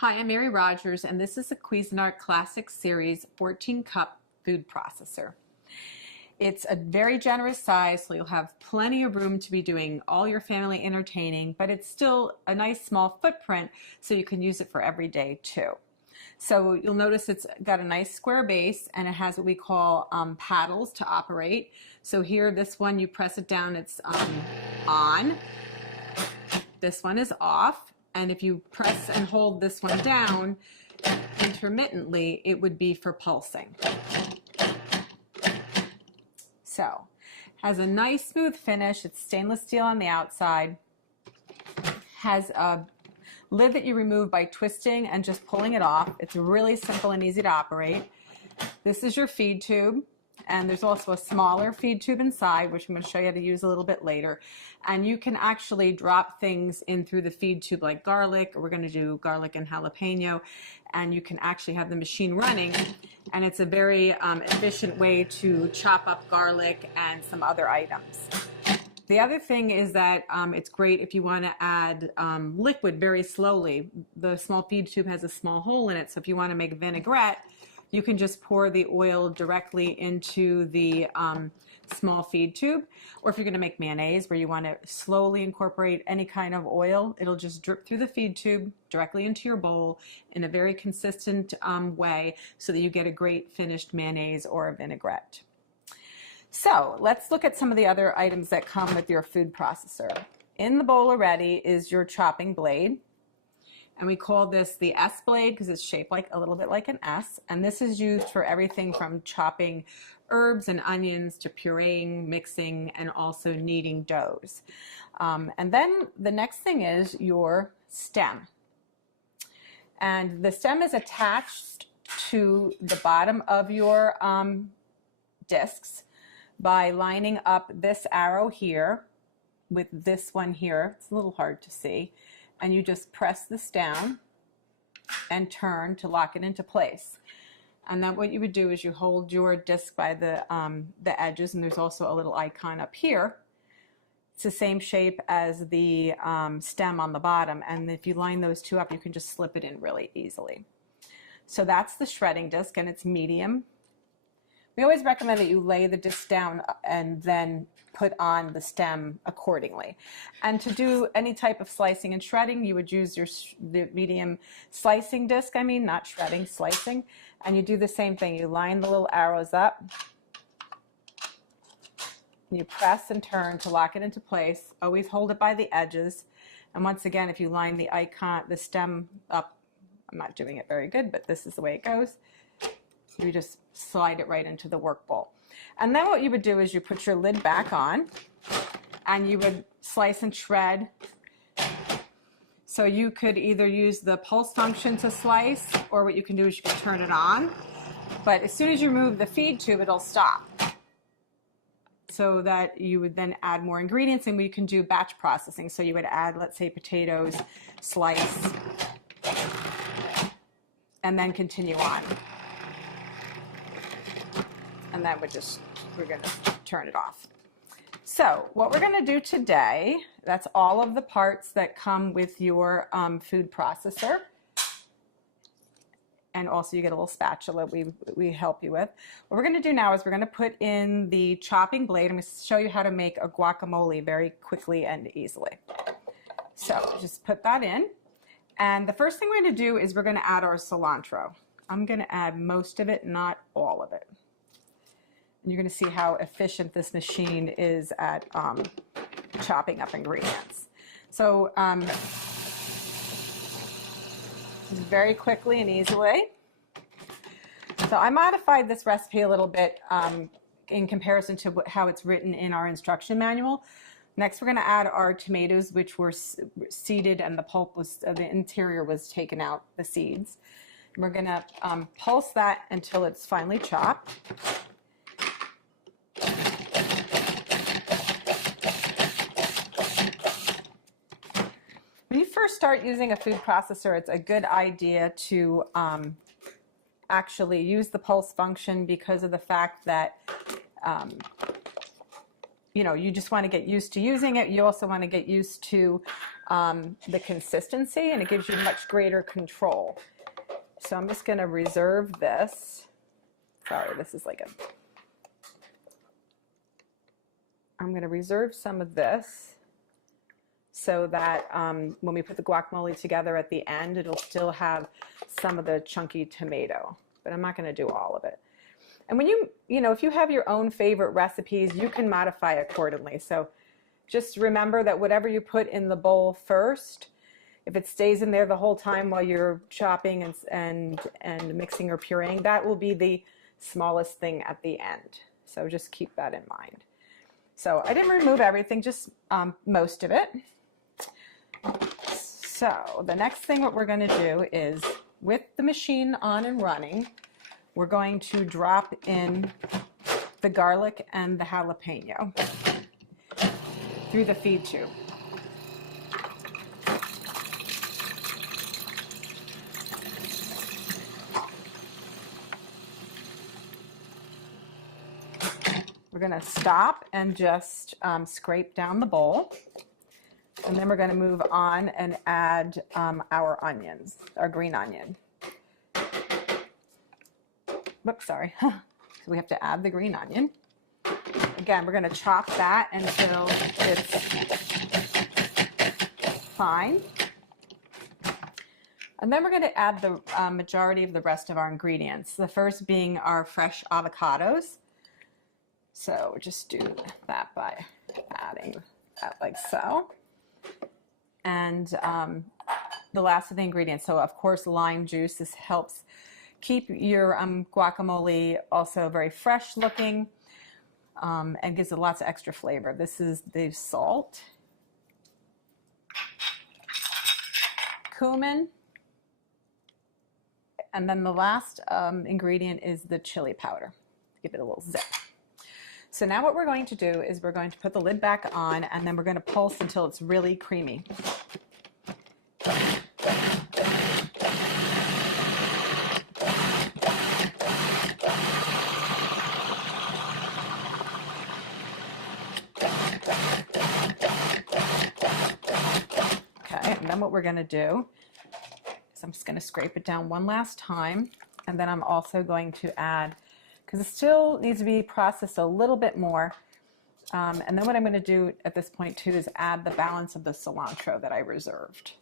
Hi, I'm Mary Rogers, and this is a Cuisinart Classic Series 14-cup food processor. It's a very generous size, so you'll have plenty of room to be doing all your family entertaining, but it's still a nice small footprint, so you can use it for every day too. So you'll notice it's got a nice square base, and it has what we call paddles to operate. So here, this one, you press it down, it's on. This one is off. And if you press and hold this one down intermittently, it would be for pulsing. So, has a nice smooth finish. It's stainless steel on the outside. Has a lid that you remove by twisting and just pulling it off. It's really simple and easy to operate. This is your feed tube. And there's also a smaller feed tube inside, which I'm going to show you how to use a little bit later. And you can actually drop things in through the feed tube like garlic, or we're going to do garlic and jalapeno, and you can actually have the machine running. And it's a very efficient way to chop up garlic and some other items. The other thing is that it's great if you want to add liquid very slowly. The small feed tube has a small hole in it, so if you want to make vinaigrette, you can just pour the oil directly into the small feed tube. Or if you're going to make mayonnaise where you want to slowly incorporate any kind of oil, it'll just drip through the feed tube directly into your bowl in a very consistent way so that you get a great finished mayonnaise or a vinaigrette. So let's look at some of the other items that come with your food processor. In the bowl already is your chopping blade. And we call this the S blade because it's shaped like a little bit like an S. And this is used for everything from chopping herbs and onions to pureeing, mixing, and also kneading doughs. And then the next thing is your stem. And the stem is attached to the bottom of your discs by lining up this arrow here with this one here. It's a little hard to see. And you just press this down and turn to lock it into place. And then what you would do is you hold your disc by the edges, and there's also a little icon up here. It's the same shape as the stem on the bottom, and if you line those two up, you can just slip it in really easily. So that's the shredding disc, and it's medium. We always recommend that you lay the disc down and then put on the stem accordingly. And to do any type of slicing and shredding, you would use the medium slicing disc, not shredding, slicing. And you do the same thing. You line the little arrows up. You press and turn to lock it into place. Always hold it by the edges. And once again, if you line the stem up, I'm not doing it very good, but this is the way it goes. You just slide it right into the work bowl. And then what you would do is you put your lid back on and you would slice and shred. So you could either use the pulse function to slice, or what you can do is you can turn it on. But as soon as you remove the feed tube, it'll stop. So that you would then add more ingredients, and we can do batch processing. So you would add, let's say, potatoes, slice, and then continue on. And then we're going to turn it off. So what we're going to do today, that's all of the parts that come with your food processor. And also you get a little spatula we help you with. What we're going to do now is we're going to put in the chopping blade. I'm going to show you how to make a guacamole very quickly and easily. So just put that in. And the first thing we're going to do is we're going to add our cilantro. I'm going to add most of it, not all of it. And you're going to see how efficient this machine is at chopping up ingredients. So very quickly and easily. So I modified this recipe a little bit in comparison to how it's written in our instruction manual. Next, we're going to add our tomatoes, which were seeded, and the pulp the interior was taken out, the seeds. And we're going to pulse that until it's finely chopped. When you first start using a food processor, it's a good idea to actually use the pulse function because of the fact that you know, you just want to get used to using it. You also want to get used to the consistency, and it gives you much greater control. So I'm just going to reserve this. Sorry, this is like a... I'm going to reserve some of this so that when we put the guacamole together at the end, it'll still have some of the chunky tomato, but I'm not going to do all of it. And when you know, if you have your own favorite recipes, you can modify accordingly. So just remember that whatever you put in the bowl first, if it stays in there the whole time while you're chopping and mixing or pureeing, that will be the smallest thing at the end. So just keep that in mind. So I didn't remove everything, just most of it. So the next thing what we're going to do is, with the machine on and running, we're going to drop in the garlic and the jalapeno through the feed tube. We're going to stop and just scrape down the bowl. And then we're going to move on and add our onions, our green onion. Whoops, sorry. So we have to add the green onion. Again, we're going to chop that until it's fine. And then we're going to add the majority of the rest of our ingredients. The first being our fresh avocados. So just do that by adding that like so. And the last of the ingredients, so of course lime juice. This helps keep your guacamole also very fresh looking and gives it lots of extra flavor. This is the salt, cumin, and then the last ingredient is the chili powder. Give it a little zip. So now what we're going to do is we're going to put the lid back on, and then we're going to pulse until it's really creamy. Okay, and then what we're going to do is I'm just going to scrape it down one last time, and then I'm also going to add, because it still needs to be processed a little bit more. And then what I'm going to do at this point too is add the balance of the cilantro that I reserved.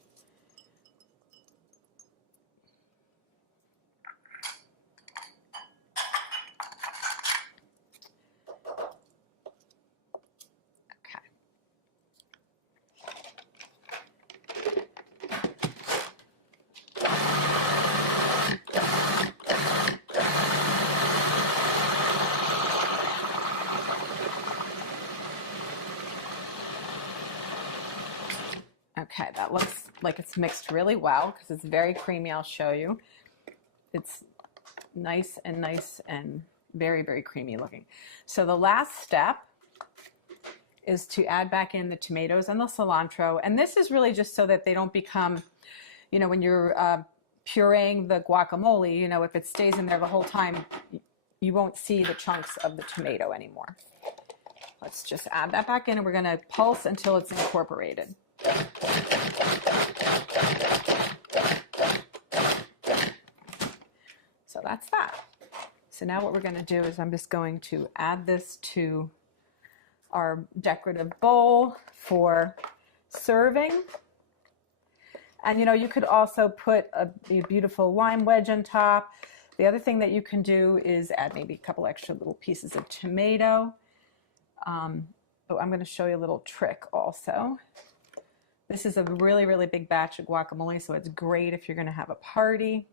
Okay, that looks like it's mixed really well because it's very creamy. I'll show you. It's nice and very, very creamy looking. So the last step is to add back in the tomatoes and the cilantro. And this is really just so that they don't become, you know, when you're pureeing the guacamole, you know, if it stays in there the whole time, you won't see the chunks of the tomato anymore. Let's just add that back in, and we're going to pulse until it's incorporated. So that's that. So now what we're going to do is I'm just going to add this to our decorative bowl for serving. And you know, you could also put a beautiful lime wedge on top. The other thing that you can do is add maybe a couple extra little pieces of tomato. Oh, I'm going to show you a little trick also. This is a really, really big batch of guacamole, so it's great if you're going to have a party.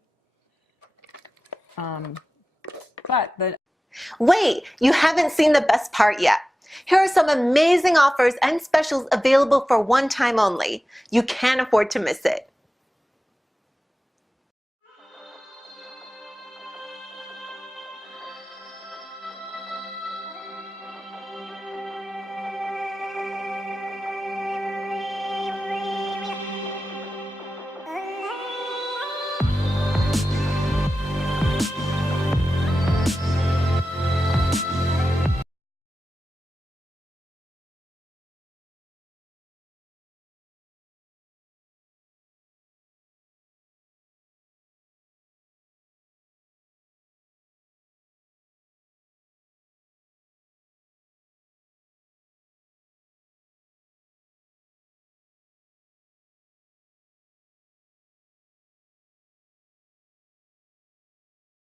Wait, you haven't seen the best part yet. Here are some amazing offers and specials available for one time only. You can't afford to miss it.